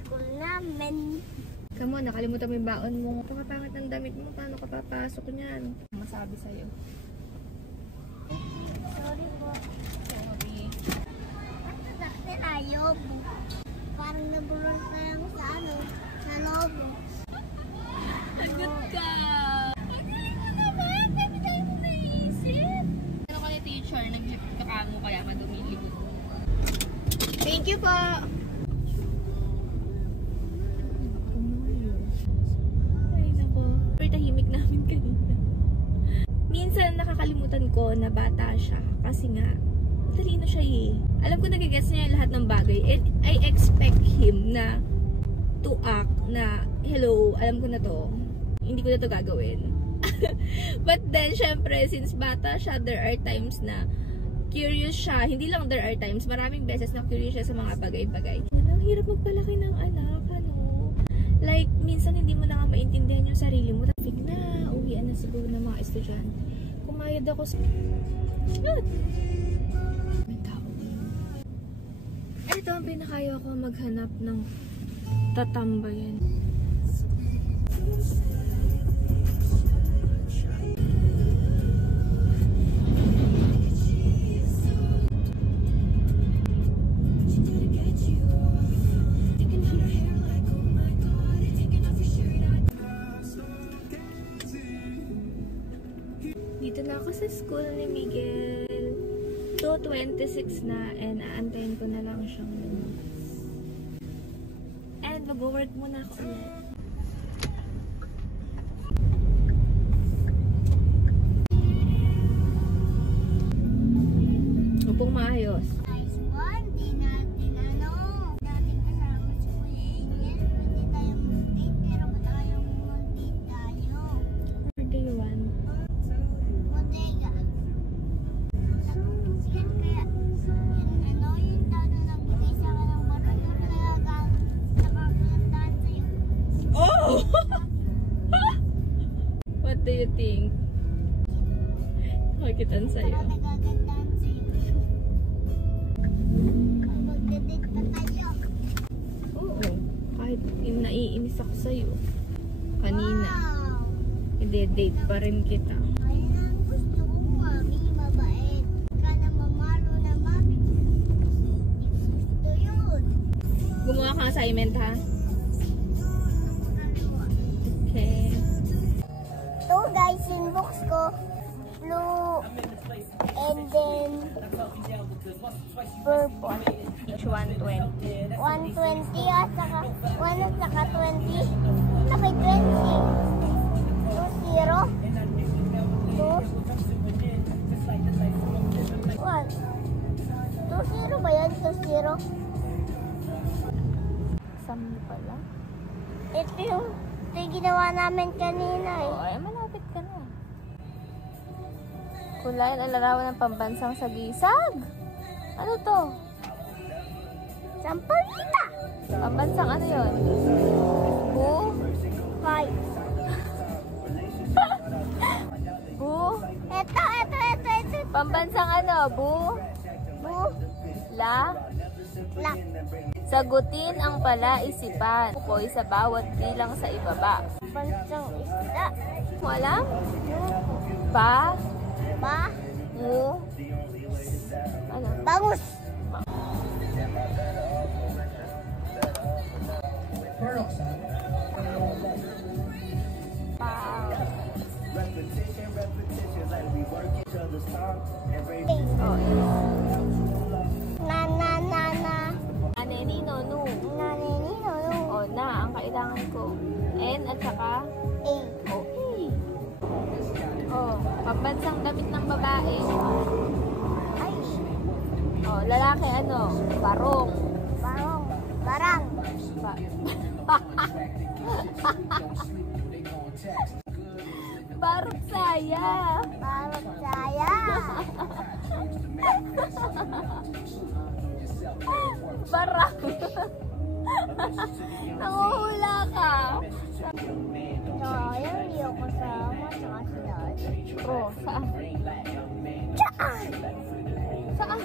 school namin. Come on, nakalimutan mo yung baon mo. Pagkapangat ng damit mo, paano ka papasok niyan? Masabi sa'yo. Sorry po. Sorry. At dati ayaw po. Parang nabulol pa lang sa ano, sa lobo. Good ka! Pagaling mo naman! Dami tayo mo naisip! Ano ka ni teacher? Nagkakamo kaya ka dumiligot. Thank you po! Ay nako. Pero tahimik namin kanina. Minsan nakakalimutan ko na bata siya. Kasi nga, talino siya eh. Alam ko nagigets niya yung lahat ng bagay. And I expect him na to act na, hello, alam ko na to. Hindi ko na to gagawin. But then, syempre, since bata siya, there are times na curious siya. Hindi lang there are times, maraming beses na curious siya sa mga bagay-bagay. Ang hirap magpalaki ng anak, ano. Like, minsan hindi mo na nga maintindihan yung sarili mo. Traffic na, uwian na siguro ng mga estudyante. Kumayad ako sa... May tao. Ito ang pinakayo ko maghanap ng tatambayan. Dito na ako sa school ni Miguel. 2:26 na and aantayin ko na lang siyang lumabas. And mag-work muna ako ulit. Upong maayos. Guys, di natin ano, dati kasama si Kuya Angel, pwede tayong mag-date, pero ba't tayong mag-date tayo? Where do you want? Bodega. Yan kaya, yung ano, yung tano nagbigay sa akin ng baro, yung talagang nakakulantahan sa'yo. Oh! What do you think? Makikitan sa'yo. Parang nagagandahan sa'yo. Mag-date pa tayo. Oo. Kahit naiinis ako sa'yo. Kanina. Wow! I-date pa rin kita. Ayun ang gusto ko, mami, mabait. Ka na mamalo na mami. Gusto yun. Gumawa ka ng assignment, ha? Okay. Ito guys, yung box ko, blue, and then purple. Each 120. 120 at saka 1 at saka 20. Laki 20. 2-0. 2. 1. 2-0 ba yan? 2-0. Saan pala? Ito yung ginawa namin kanina eh. Oo, ay malapit ka na. Kulay ang larawan ng pambansang sagisag. Ano to? Sampalita! Pambansang ano yun? Bu? 5. Bu? Ito. Pambansang ano? Bu? Bu. La? Lak. Sagutin ang palaisipan. Pukoy sa bawat bilang sa ibaba. Bansang isda. Mo alam? Pa? Ba. Mu? Ano? Bangus. Pa? Oh, Na. Anenino, nu. Naninino. O, na, ang kailangan ko. N at saka A. O, E. O, pambansang damit ng babae. Ay. O, lalaki ano? Barong. Barong. Barang. Barong saya. Barong saya. Barang. Nanguhula ka. Sayang, hindi ako kasama. Saka si Daddy. O, saan? Saan? Saan?